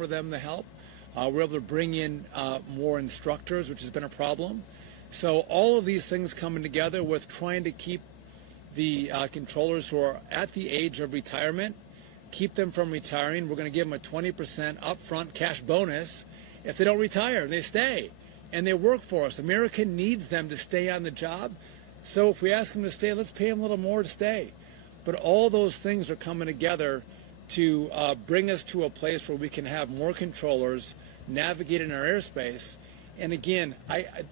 for them to help. We're able to bring in more instructors, which has been a problem. So all of these things coming together with trying to keep the controllers who are at the age of retirement, keep them from retiring. We're going to give them a 20% upfront cash bonus if they don't retire. They stay and they work for us. America needs them to stay on the job. So if we ask them to stay, let's pay them a little more to stay. But all those things are coming together to bring us to a place where we can have more controllers navigating our airspace. And again,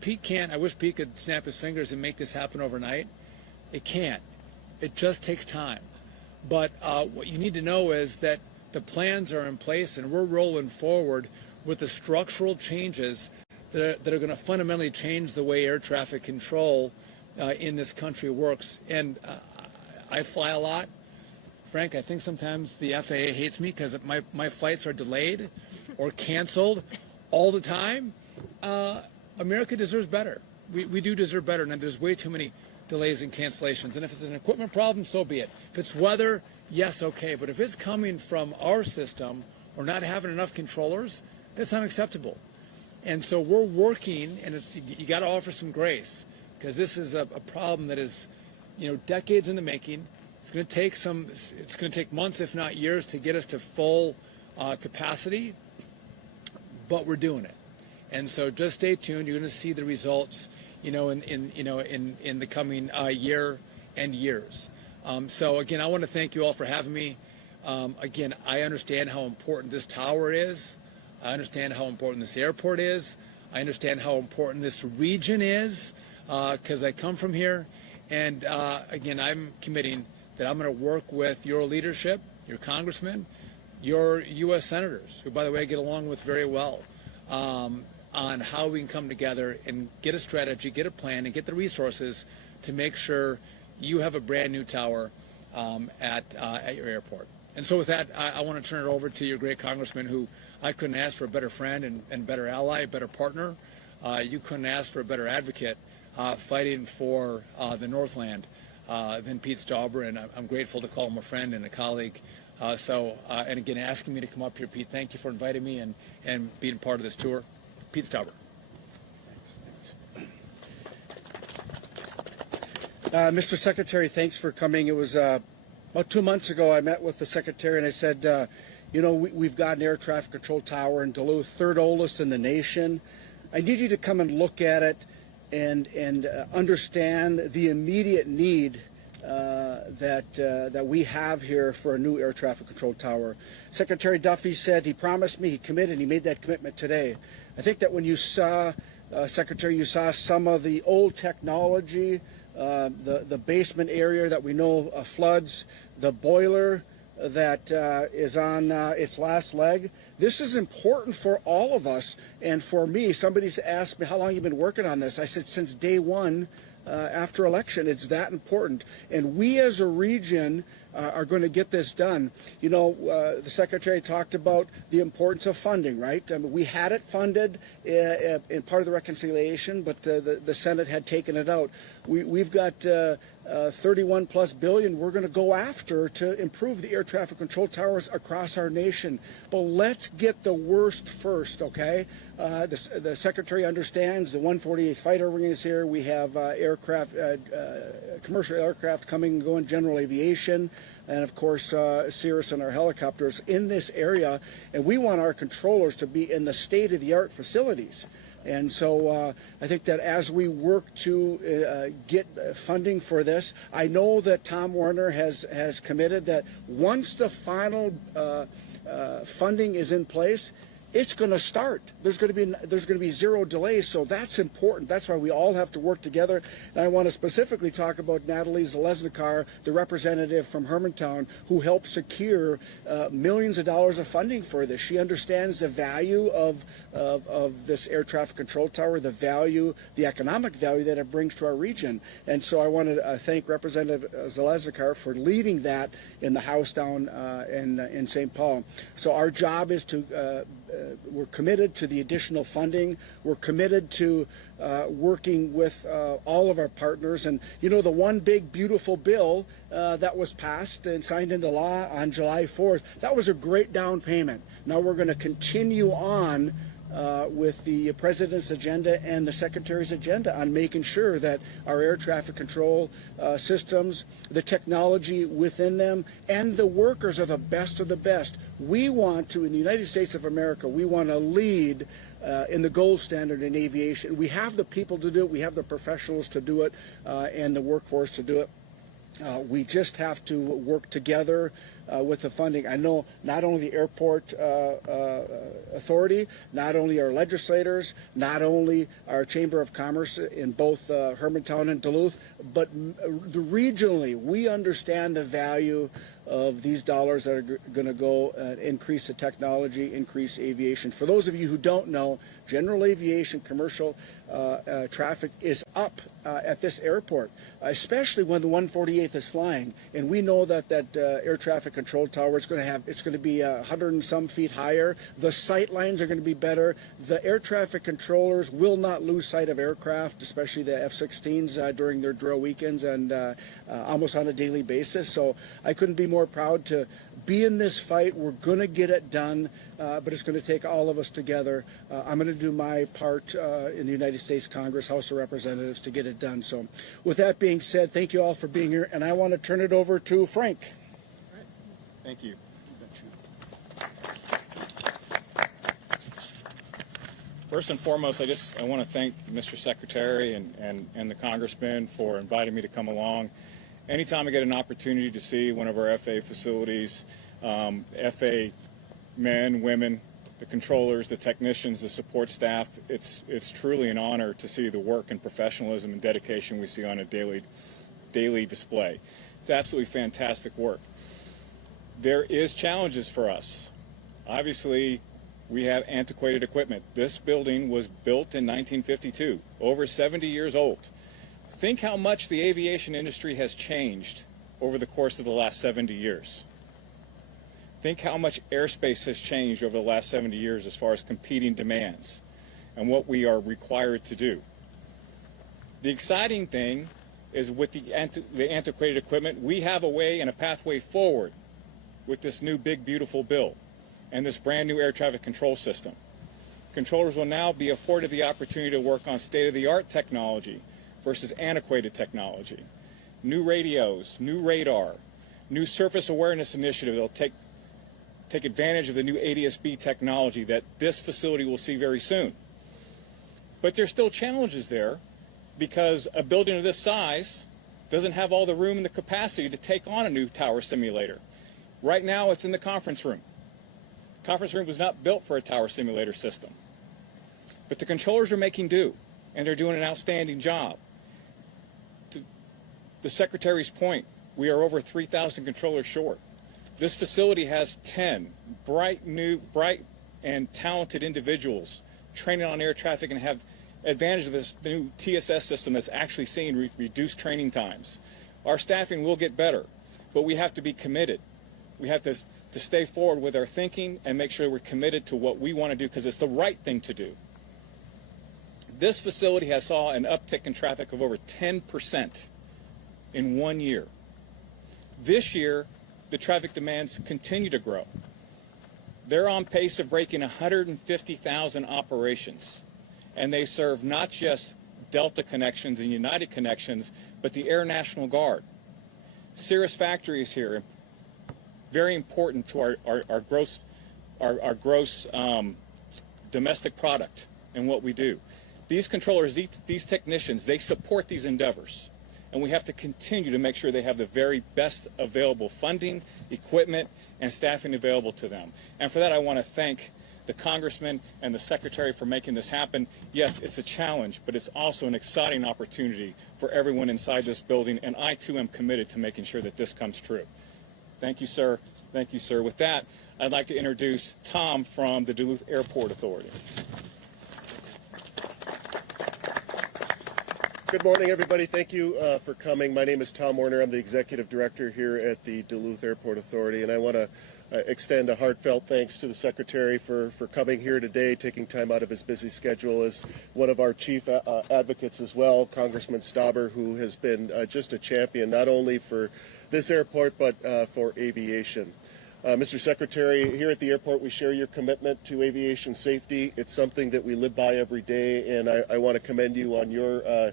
Pete can't. I wish Pete could snap his fingers and make this happen overnight. It can't. It just takes time. But what you need to know is that the plans are in place and we're rolling forward with the structural changes that are going to fundamentally change the way air traffic control in this country works. And I fly a lot. Frank, I think sometimes the FAA hates me because my flights are delayed or canceled all the time. America deserves better. We do deserve better, and there's way too many delays and cancellations. And if it's an equipment problem, so be it. If it's weather, yes, okay. But if it's coming from our system or not having enough controllers, that's unacceptable. And so we're working, and you got to offer some grace because this is a problem that is, decades in the making. It's going to take months, if not years, to get us to full capacity, but we're doing it. And so just stay tuned. You're going to see the results, in the coming year and years. So again, I want to thank you all for having me. Again, I understand how important this tower is. I understand how important this airport is. I understand how important this region is because I come from here. And again, I'm committing that I'm going to work with your leadership, your congressmen, your U.S. senators, who, by the way, I get along with very well, on how we can come together and get a strategy, get a plan, and get the resources to make sure you have a brand new tower at your airport. And so with that, I want to turn it over to your great congressman, who I couldn't ask for a better friend and better ally, better partner. You couldn't ask for a better advocate fighting for the Northland than Pete Stauber, and I'm grateful to call him a friend and a colleague. And again, asking me to come up here, Pete, thank you for inviting me and being part of this tour. Pete Stauber. Mr. Secretary, thanks for coming. It was about 2 months ago I met with the Secretary and I said, we've got an air traffic control tower in Duluth, third oldest in the nation. I need you to come and look at it and understand the immediate need that we have here for a new air traffic control tower. Secretary Duffy said he promised me, he committed, he made that commitment today. I think that when you saw, Secretary, you saw some of the old technology, the basement area that we know floods, the boiler that is on its last leg. This is important for all of us and for me. Somebody's asked me, how long have you been working on this? I said, since day one after election. It's that important. And we as a region are going to get this done. The Secretary talked about the importance of funding, right? I mean, we had it funded in part of the reconciliation, but the Senate had taken it out. We've got 31 plus billion we're going to go after to improve the air traffic control towers across our nation. But let's get the worst first, okay? The Secretary understands the 148th Fighter Wing is here. We have commercial aircraft coming and going, general aviation, and of course Cirrus and our helicopters in this area. And we want our controllers to be in the state-of-the-art facilities. And so I think that as we work to get funding for this, I know that Tom Werner has committed that once the final funding is in place, it's going to start. There's going to be zero delays, so that's important. That's why we all have to work together. And I want to specifically talk about Natalie Zalesnikar, the representative from Hermantown, who helped secure millions of dollars of funding for this. She understands the value of this air traffic control tower, the value, the economic value that it brings to our region. And so I want to thank Representative Zalesnikar for leading that in the House down in St. Paul. So our job is to we're committed to the additional funding. We're committed to working with all of our partners. And, you know, the one big, beautiful bill that was passed and signed into law on July 4th, that was a great down payment. Now we're going to continue on with the President's agenda and the Secretary's agenda on making sure that our air traffic control systems, the technology within them, and the workers are the best of the best. We want to, in the United States of America, we want to lead in the gold standard in aviation. We have the people to do it. We have the professionals to do it and the workforce to do it. We just have to work together with the funding. I know not only the airport authority, not only our legislators, not only our Chamber of Commerce in both Hermantown and Duluth, but regionally, we understand the value of these dollars that are going to go increase the technology, increase aviation. For those of you who don't know, general aviation, commercial traffic is up at this airport, especially when the 148th is flying. And we know that air traffic control tower is going to be 100 and some feet higher. The sight lines are going to be better. The air traffic controllers will not lose sight of aircraft, especially the F-16s during their drill weekends and almost on a daily basis. So I couldn't be more proud to be in this fight. We're going to get it done, but it's going to take all of us together. I'm going to do my part in the United States Congress, House of Representatives, to get it done. So with that being said, thank you all for being here, and I want to turn it over to Frank. Thank you. First and foremost, I want to thank Mr. Secretary and the Congressman for inviting me to come along. Anytime I get an opportunity to see one of our FAA facilities, FAA men, women, the controllers, the technicians, the support staff, it's truly an honor to see the work and professionalism and dedication we see on a daily display. It's absolutely fantastic work. There is challenges for us. Obviously, we have antiquated equipment. This building was built in 1952, over 70 years old. Think how much the aviation industry has changed over the course of the last 70 years. Think how much airspace has changed over the last 70 years as far as competing demands and what we are required to do. The exciting thing is with the antiquated equipment, we have a way and a pathway forward with this new big beautiful bill and this brand new air traffic control system. Controllers will now be afforded the opportunity to work on state-of-the-art technology versus antiquated technology. New radios, new radar, new surface awareness initiative that'll take advantage of the new ADS-B technology that this facility will see very soon. But there's still challenges there because a building of this size doesn't have all the room and the capacity to take on a new tower simulator. Right now it's in the conference room. The conference room was not built for a tower simulator system. But the controllers are making do, and they're doing an outstanding job. To the Secretary's point, we are over 3,000 controllers short. This facility has 10 bright and talented individuals training on air traffic and have advantage of this new TSS system that's actually seeing reduced training times. Our staffing will get better, but we have to be committed. We have to stay forward with our thinking and make sure we're committed to what we want to do because it's the right thing to do. This facility has saw an uptick in traffic of over 10% in 1 year. This year, the traffic demands continue to grow. They're on pace of breaking 150,000 operations, and they serve not just Delta connections and United connections, but the Air National Guard. Cirrus Factory is here, very important to our gross domestic product and what we do. These controllers, these technicians, they support these endeavors. And we have to continue to make sure they have the very best available funding, equipment, and staffing available to them. And for that, I want to thank the Congressman and the Secretary for making this happen. Yes, it's a challenge, but it's also an exciting opportunity for everyone inside this building, and I, too, am committed to making sure that this comes true. Thank you, sir. Thank you, sir. With that, I'd like to introduce Tom from the Duluth Airport Authority. Good morning, everybody. Thank you for coming. My name is Tom Warner. I'm the Executive Director here at the Duluth Airport Authority, and I want to extend a heartfelt thanks to the Secretary for coming here today, taking time out of his busy schedule, as one of our chief advocates as well, Congressman Stauber, who has been just a champion not only for this airport but for aviation. Mr. Secretary, here at the airport we share your commitment to aviation safety. It's something that we live by every day, and I want to commend you on your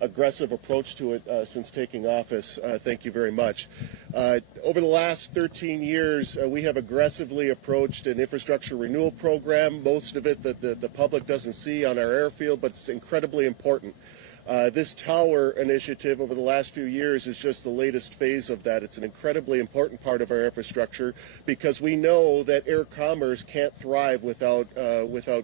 aggressive approach to it since taking office. Thank you very much. Over the last 13 years, we have aggressively approached an infrastructure renewal program, most of it that the public doesn't see on our airfield, but it's incredibly important. This tower initiative over the last few years is just the latest phase of that. It's an incredibly important part of our infrastructure because we know that air commerce can't thrive without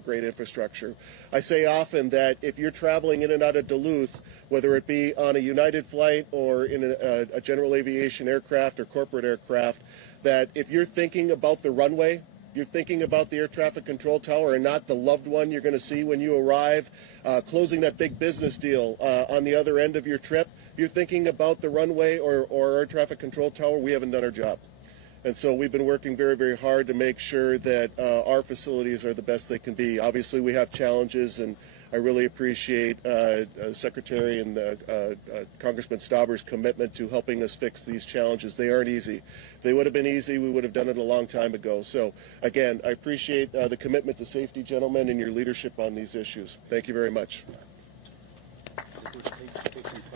great infrastructure. I say often that if you're traveling in and out of Duluth, whether it be on a United flight or in a general aviation aircraft or corporate aircraft, that if you're thinking about the runway, you're thinking about the air traffic control tower and not the loved one you're going to see when you arrive, closing that big business deal on the other end of your trip. You're thinking about the runway or air traffic control tower. We haven't done our job. And so we've been working very, very hard to make sure that our facilities are the best they can be. Obviously, we have challenges, and I really appreciate Secretary and Congressman Stauber's commitment to helping us fix these challenges. They aren't easy. If they would have been easy, we would have done it a long time ago. So, again, I appreciate the commitment to safety, gentlemen, and your leadership on these issues. Thank you very much.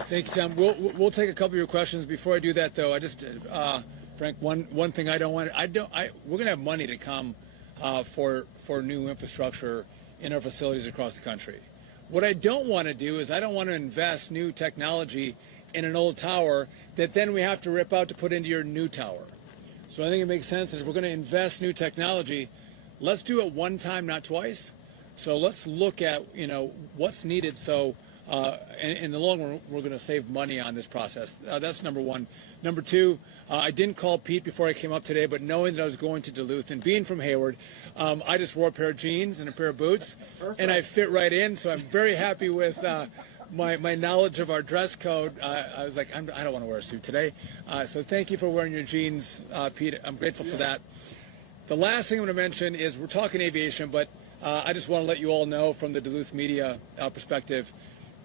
Thank you, Tom. We'll take a couple of your questions. Before I do that, though, I just, Frank, one thing I don't want. We're going to have money to come for new infrastructure in our facilities across the country. What I don't want to do is I don't want to invest new technology in an old tower that then we have to rip out to put into your new tower. So I think it makes sense that if we're going to invest new technology, let's do it one time, not twice. So let's look at what's needed. So in the long run, we're going to save money on this process. That's number one. Number two, I didn't call Pete before I came up today, but knowing that I was going to Duluth and being from Hayward, I just wore a pair of jeans and a pair of boots, and I fit right in. So I'm very happy with my knowledge of our dress code. I was like, I don't want to wear a suit today. So thank you for wearing your jeans, Pete. I'm grateful for that. The last thing I'm going to mention is we're talking aviation, but I just want to let you all know from the Duluth media perspective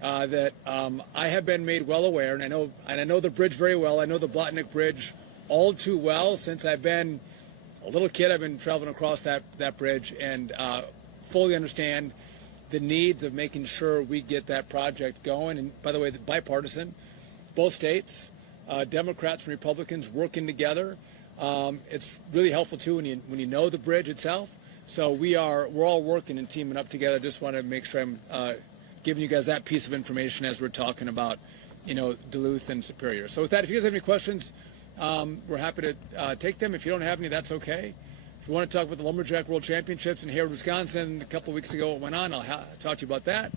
that I have been made well aware, and I know the bridge very well. I know the Blotnick Bridge all too well. Since I've been a little kid, I've been traveling across that bridge and fully understand the needs of making sure we get that project going. And by the way, bipartisan, both states, Democrats and Republicans working together. It's really helpful too when you know the bridge itself. So we're all working and teaming up together. Just want to make sure I'm giving you guys that piece of information as we're talking about, Duluth and Superior. So with that, if you guys have any questions, we're happy to take them. If you don't have any, that's okay. If you want to talk about the Lumberjack World Championships in Hayward, Wisconsin, a couple of weeks ago it went on, I'll talk to you about that.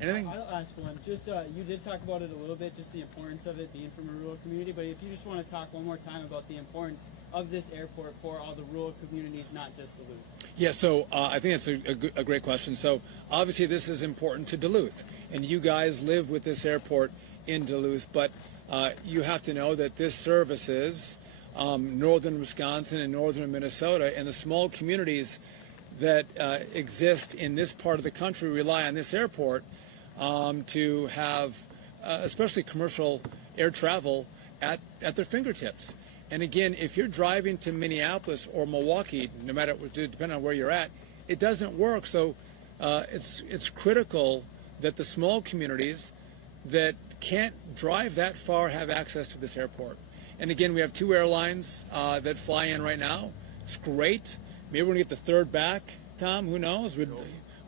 Anything? I'll ask one. Just you did talk about it a little bit, just the importance of it being from a rural community. But if you just want to talk one more time about the importance of this airport for all the rural communities, not just Duluth. Yeah. So I think that's a great question. So obviously this is important to Duluth, and you guys live with this airport in Duluth. But you have to know that this services northern Wisconsin and northern Minnesota, and the small communities that exist in this part of the country rely on this airport to have especially commercial air travel at their fingertips. And again, if you're driving to Minneapolis or Milwaukee, no matter, depending on where you're at, it doesn't work. So it's critical that the small communities that can't drive that far have access to this airport. And again, we have two airlines that fly in right now. It's great. Maybe we're going to get the third back, Tom. Who knows?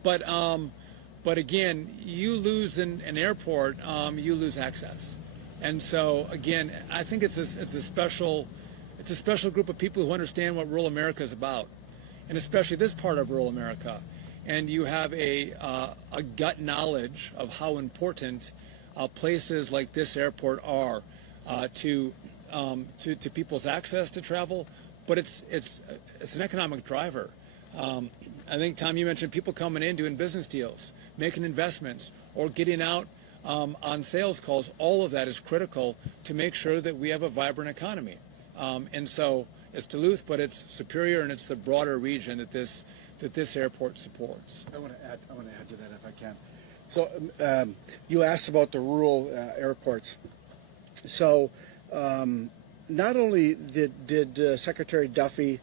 But again, you lose an airport, you lose access. And so again, I think it's a special group of people who understand what rural America is about, and especially this part of rural America. And you have a gut knowledge of how important places like this airport are to people's access to travel. But it's an economic driver. I think, Tom, you mentioned people coming in, doing business deals, making investments, or getting out on sales calls. All of that is critical to make sure that we have a vibrant economy. And so it's Duluth, but it's Superior, and it's the broader region that this airport supports. I want to add to that if I can. So you asked about the rural airports. So not only did Secretary Duffy,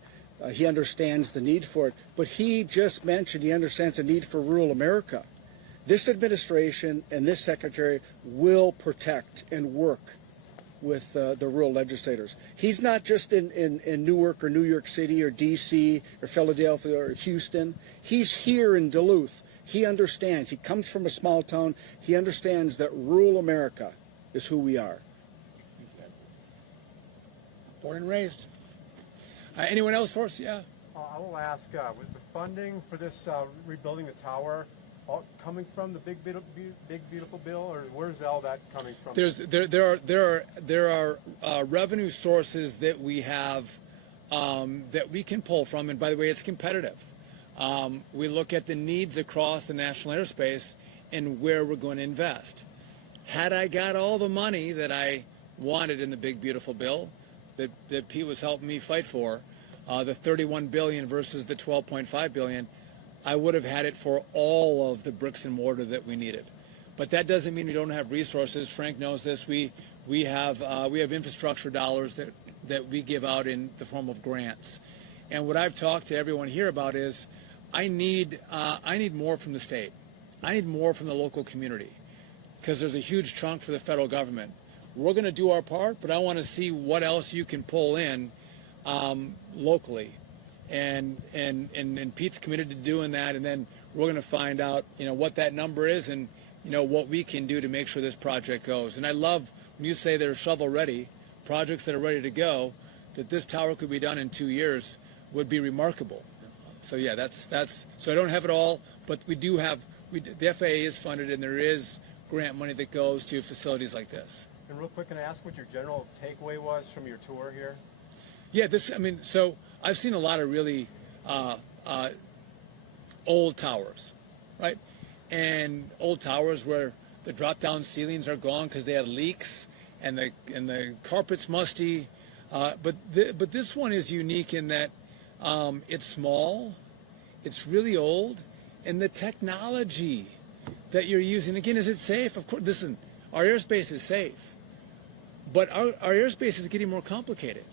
he understands the need for it, but he just mentioned he understands the need for rural America. This administration and this secretary will protect and work with the rural legislators. He's not just in Newark or New York City or D.C. or Philadelphia or Houston. He's here in Duluth. He understands. He comes from a small town. He understands that rural America is who we are. Born and raised. Anyone else for us? Yeah. I will ask, was the funding for this rebuilding the tower all coming from the big beautiful bill, or where's all that coming from? There are revenue sources that we have that we can pull from, and by the way, it's competitive. We look at the needs across the national airspace and where we're going to invest. Had I got all the money that I wanted in the big beautiful bill that Pete was helping me fight for, the $31 billion versus the $12.5 billion, I would have had it for all of the bricks and mortar that we needed. But that doesn't mean we don't have resources. Frank knows this. We have infrastructure dollars that we give out in the form of grants. And what I've talked to everyone here about is I need more from the state. I need more from the local community, because there's a huge chunk for the federal government. We're going to do our part, but I want to see what else you can pull in locally. And Pete's committed to doing that, and then we're going to find out, what that number is and, what we can do to make sure this project goes. And I love when you say they're shovel ready, projects that are ready to go, that this tower could be done in 2 years would be remarkable. So yeah, that's so I don't have it all, but we do have, the FAA is funded, and there is grant money that goes to facilities like this. And real quick, can I ask what your general takeaway was from your tour here? Yeah, so I've seen a lot of really old towers, right? And old towers where the drop-down ceilings are gone because they had leaks, and the carpet's musty. But this one is unique in that it's small, it's really old, and the technology that you're using, again, is it safe? Of course, listen, our airspace is safe, but our airspace is getting more complicated.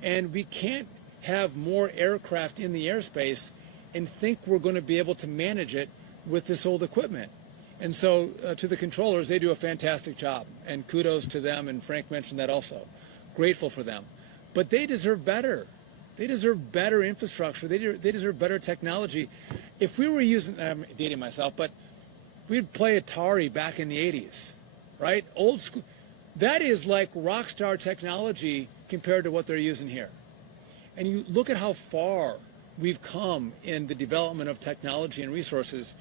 And we can't have more aircraft in the airspace and think we're going to be able to manage it with this old equipment. And so to the controllers, they do a fantastic job, and kudos to them, and Frank mentioned that also. Grateful for them. But they deserve better. They deserve better infrastructure. They deserve better technology. If we were using, I'm dating myself, but we'd play Atari back in the 80s, right? Old school. That is like rock star technology compared to what they're using here. And you look at how far we've come in the development of technology and resources.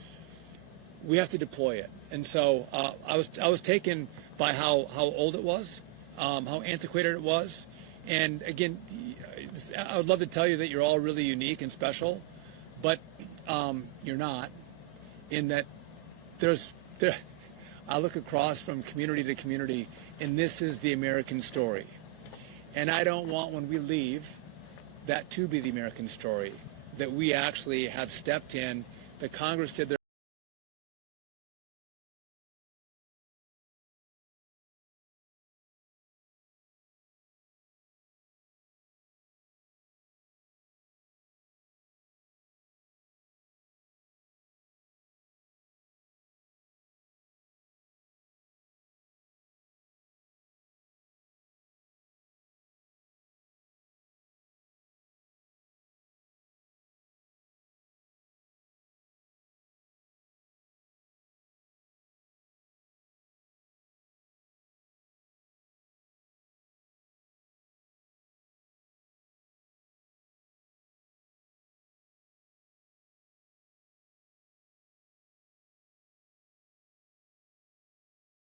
We have to deploy it. And so I was taken by how old it was, how antiquated it was. And again, I would love to tell you that you're all really unique and special, but you're not, in that I look across from community to community, and this is the American story. And I don't want, when we leave, that to be the American story, that we actually have stepped in, that Congress did their